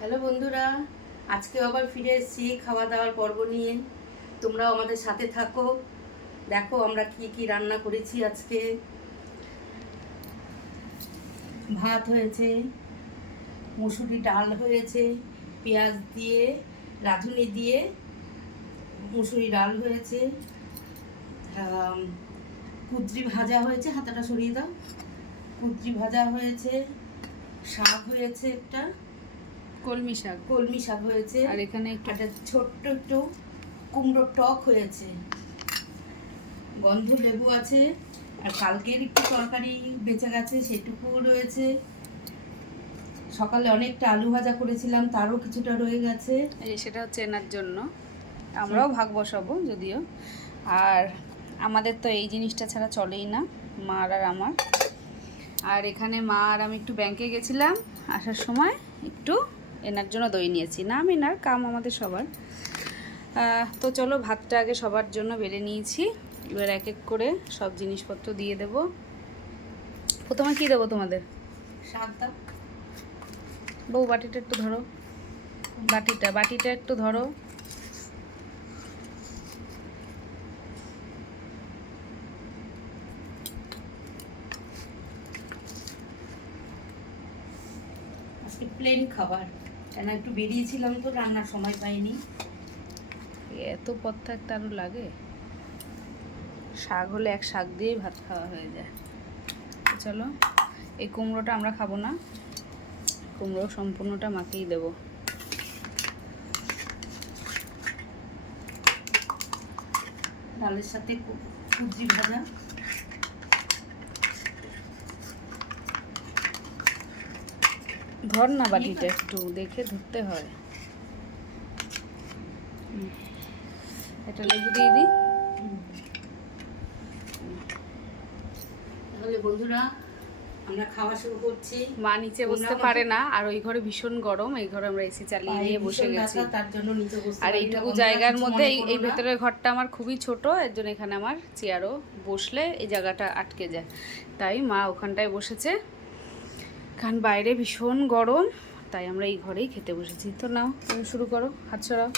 Hello বন্ধুরা আজকে আবার ফিরে এসেছি খাওয়া দাওয়ার পর্ব নিয়ে। তোমরাও আমাদের সাথে থাকো। দেখো আমরা কি কি রান্না করেছি আজকে। ভাত হয়েছে, মুসুরি ডাল হয়েছে, পেঁয়াজ দিয়ে, রাঁধুনি দিয়ে মুসুরি ডাল হয়েছে। কুদ্রি ভাজা হয়েছে, হাতাটা সরিয়ে দাও। কুদ্রি ভাজা হয়েছে, শাক হয়েছে একটা। কলমি শাক। কলমি শাক হয়েছে। আর এখানে একটু ছোট্ট একটু কুমড়ো টক হয়েছে। গন্ধ লেবু আছে। আর কালকের একটু তরকারি বেঁচে গেছে সেটুকু রয়েছে। সকালে অনেকটা আলু ভাজা করেছিলাম তারও কিছুটা রয়ে গেছে। সেটা হচ্ছে এনার জন্য। আমরাও ভাগ বসাবো যদিও। আর আমাদের তো এই জিনিসটা ছাড়া চলেই না মার আর আমার। আর এখানে মা আর আমি একটু ব্যাংকে গেছিলাম আসার সময় একটু এনার জন্য দই নিয়েছি। নাম এনার কাম আমাদের সবার। তো চলো ভাতটা আগে সবার জন্য বেড়ে নিয়েছি। এবার এক এক করে সব জিনিসপত্র দিয়ে দেব। প্রথমে কি দেবো তোমাদের? বউ বাটিটা একটু ধরো। বাটিটা বাটিটা একটু ধরো। প্লেন খাবার। কেন একটু বেরিয়েছিলাম তো রান্নার সময় পাইনি। এত পথ থাকতে আরও লাগে। শাক হলে এক শাক দিয়েই ভাত খাওয়া হয়ে যায়। চলো এই কুমড়োটা আমরা খাব না। কুমড়ো সম্পূর্ণটা মাকেই দেবো। ডালের সাথে কুদ্রি ভাজা। ধর না বাটিটা একটু দেখে ধরতে হয়। এটা লেবু দিয়ে দিই। তাহলে বন্ধুরা আমরা খাওয়া শুরু করছি। মা নিচে বসতে পারে না আর ওই ঘরে ভীষণ গরম এই ঘরে আমরা এসি চালিয়ে নিয়ে বসে গেছি। তার জন্য নিচে বসতে আর এইটুকু জায়গার মধ্যে এই-। ভেতরের ঘরটা আমার খুবই ছোট এর জন্য এখানে আমার চেয়ারও বসলে এই জায়গাটা আটকে যায়। তাই মা ওখানটায় বসেছে। কারণ বাইরে ভীষণ গরম তাই আমরা এই ঘরেই খেতে বসেছি। তো নাও তুমি শুরু করো হাত ছড়াও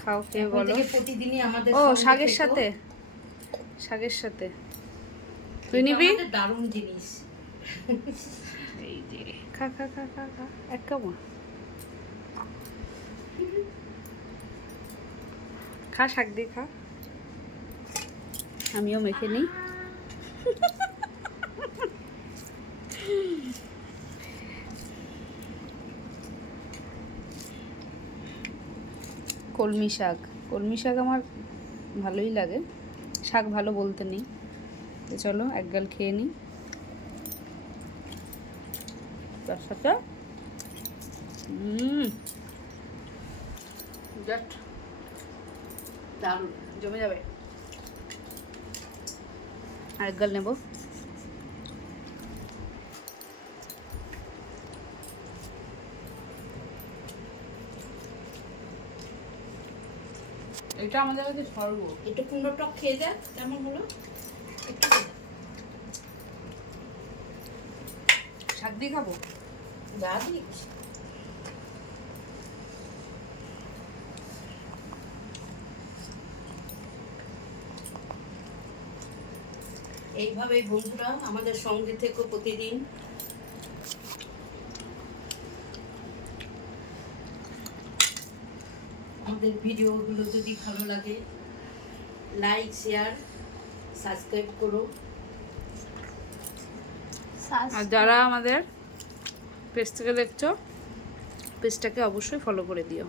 খাও এখন বলো। প্রতিদিনই আমাদের ও শাকের সাথে? শাকের সাথে। তুই নিবি? দারুণ জিনিস। এই যে খা খা খা খা খা এক কামা খা শাক দিয়ে খা। আমিও মেখে নিই। কলমি শাক। কলমি শাক আমার ভালোই লাগে। শাক ভালো বলতে নেই। তো চলো এক গাল খেয়ে নিই তার সাথে দারুণ। জমে যাবে। আরেক গাল নেব। এটা আমাদের কাছে স্বর্গ। একটু কুমড়ো টক খেয়ে যা কেমন হলো? শাক দিয়ে খাব? যা এইভাবেই বন্ধুরা আমাদের সঙ্গে থেকে প্রতিদিন। আমাদের ভিডিওগুলো যদি ভালো লাগে লাইক শেয়ার সাবস্ক্রাইব করো। আর যারা আমাদের পেজ থেকে দেখছ পেজটাকে অবশ্যই ফলো করে দিও।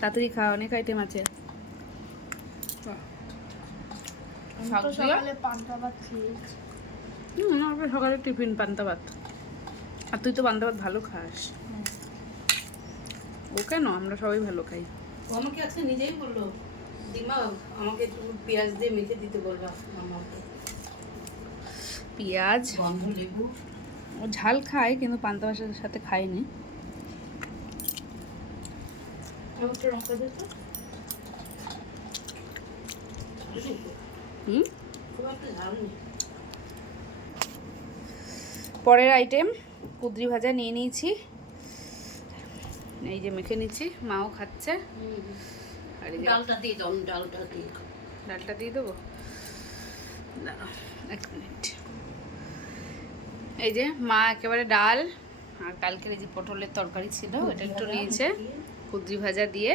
তাড়াতাড়ি খাওয়া অনেক আইটেম আছে। শাক দিয়ে? সকালে পান্তা ভাত খেয়েছি। হুম আমরা সকালে টিফিন পান্তা ভাত। আর তুই তো পান্তা ভাত ভালো খাস। ও কেন? আমরা সবাই ভালো খাই। ও আমাকে আজকে নিজেই বলল দিমা আমাকে একটু পেঁয়াজ দিয়ে মেখে দিতে বলল আমাকে। পেঁয়াজ? গন্ধ লেবু। ও ঝাল খায় কিন্তু পান্তা ভাতের সাথে খায়নি। লঙ্কা দিত পরের আইটেম কুদরি ভাজা নিয়ে নিয়েছি। এই যে মেখে নিচ্ছি মাও খাচ্ছে। আর ডালটা দিয়ে দাও ডালটা দিয়ে ডালটা দিয়ে দেবো? এক মিনিট। এই যে মা একেবারে ডাল আর কালকের এই যে পটলের তরকারি ছিল এটা একটু নিয়েছে। কুদ্রি ভাজা দিয়ে।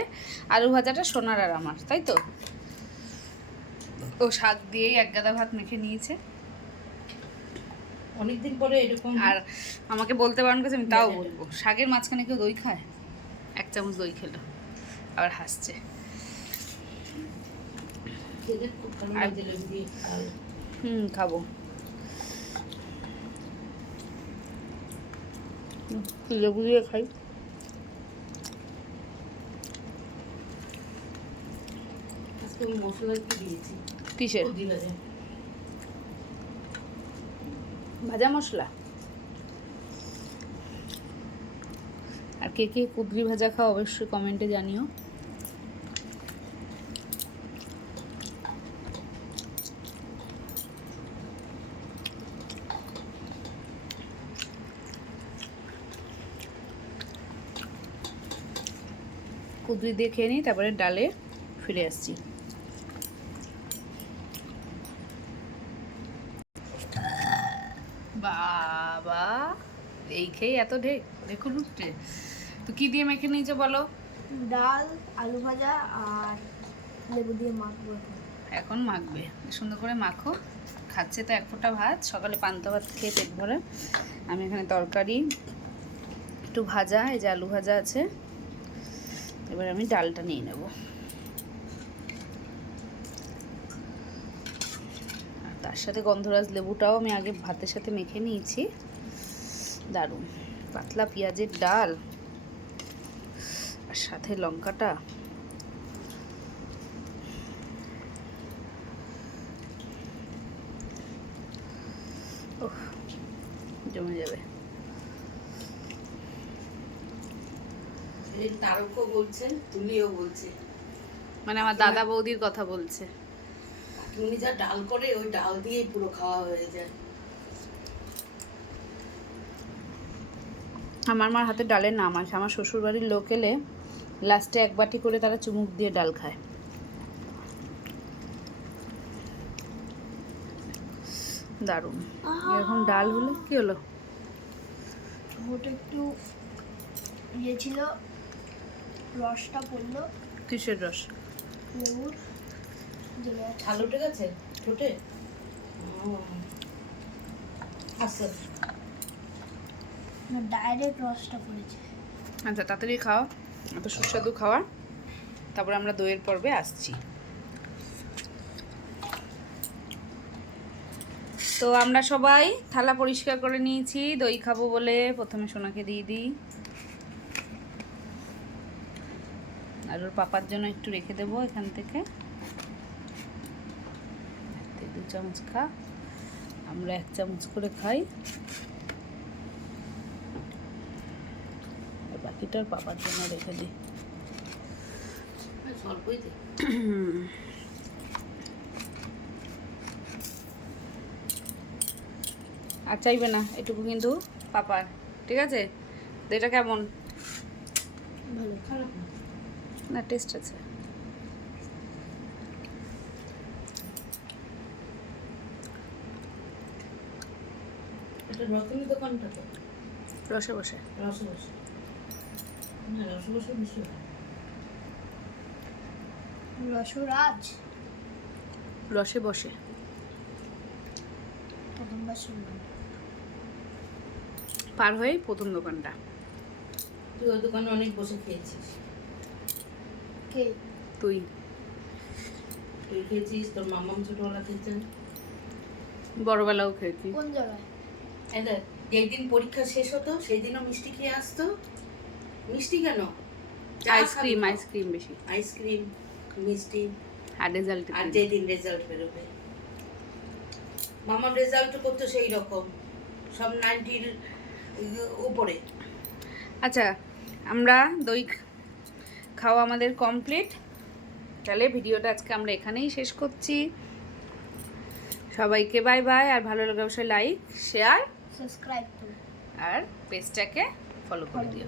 আলু ভাজাটা সোনার আর আমার তাই তো? ও শাক দিয়েই এক গাদা ভাত মেখে নিয়েছে। অনেকদিন পরে এরকম আর আমাকে বলতে পারেন কাছে আমি তাও বলব। শাকের মাঝখানে কেউ দই খায়? এক চামচ দই খেলো আবার হাসছে। হুম খাব। লেবু দিয়ে খাই। মশলা একটু দিয়েছি। কিসের? ভাজা মশলা? আর কে কে কুদরি ভাজা খাও অবশ্যই কমেন্টে জানিও। কুদরি দিয়ে খেয়ে নিই, তারপরে ডালে ফিরে আসছি। এই খেয়ে এত ঢেক দেখুন উঠছে তো কি দিয়ে মেখে নিয়েছো বলো? ডাল আলু ভাজা আর লেবু দিয়ে মাখবো। এখন। মাখবে। সুন্দর করে মাখো। খাচ্ছে তো এক ফোঁটা ভাত। সকালে পান্তা ভাত খেয়ে পেট ভরে। আমি এখানে তরকারি একটু ভাজা এই যে আলু ভাজা আছে। এবার আমি ডালটা নিয়ে নেব। আর তার সাথে গন্ধরাজ লেবুটাও আমি আগে ভাতের সাথে মেখে নিয়েছি। দারুণ। পাতলা পেঁয়াজের ডাল আর সাথে লঙ্কাটা। জমে যাবে। তারকও বলছে তুলিও বলছে। মানে আমার দাদা বৌদির কথা বলছে। তুমি যা ডাল করে ওই ডাল দিয়েই পুরো খাওয়া হয়ে যায়। আমার মার হাতে ডালের নাম আছে আমার শ্বশুর বাড়ির লোক এলে লাস্টে এক বাটি করে তারা চুমুক দিয়ে ডাল খায়। দারুণ। এরকম ডাল হলো কি হলো? ওটা একটু ইয়ে ছিল রসটা পড়ল। কিসের রস? লেবুর ছাল উঠে গেছে ঠোঁটে? ও। ডাইরেক্ট রসটা পড়েছে। আচ্ছা তাড়াতাড়ি খাও। এত সুস্বাদু খাওয়া। তারপর আমরা দইয়ের পর্বে আসছি। তো আমরা সবাই থালা পরিষ্কার করে নিয়েছি। দই খাব বলে প্রথমে সোনাকে দিয়ে দিই। আর ওর পাপার জন্য একটু রেখে দেবো এখান থেকে দু চামচ খা। আমরা এক চামচ করে খাই। আর বাকিটা পাপার জন্য রেখে দিই। আর চাইবে না এটুকু কিন্তু পাপার। ঠিক আছে? তো এটা কেমন? না। টেস্ট আছে। দোকানটা তো? রসে বসে। রসরাজ। রসে বসে। প্রথমবার শুনলাম। পার হয়ে প্রথম দোকানটা। তুই ওই দোকানে অনেক বসে খেয়েছিস। কে? তুই। তুই খেয়েছিস? তোর মামাম ছোটবেলা খেয়েছেন? বড়বেলাও খেয়েছি। কোন জায়গায় এই দেখ যেই দিন পরীক্ষা শেষ হতো সেই দিনও মিষ্টি খেয়ে আসতো। মিষ্টি কেন? আইসক্রিম আইসক্রিম বেশি। আইসক্রিম মিষ্টি। আর রেজাল্ট আর যেদিন রেজাল্ট বেরোবে। মামার রেজাল্ট করতো সেই রকম। সব নাইনটির উপরে। আচ্ছা আমরা দই খাওয়া আমাদের কমপ্লিট তাহলে ভিডিওটা আজকে আমরা এখানেই শেষ করছি। সবাইকে বাই বাই আর ভালো লাগলে অবশ্যই লাইক শেয়ার সাবস্ক্রাইব করুন আর পেজটাকে ফলো করে দিও।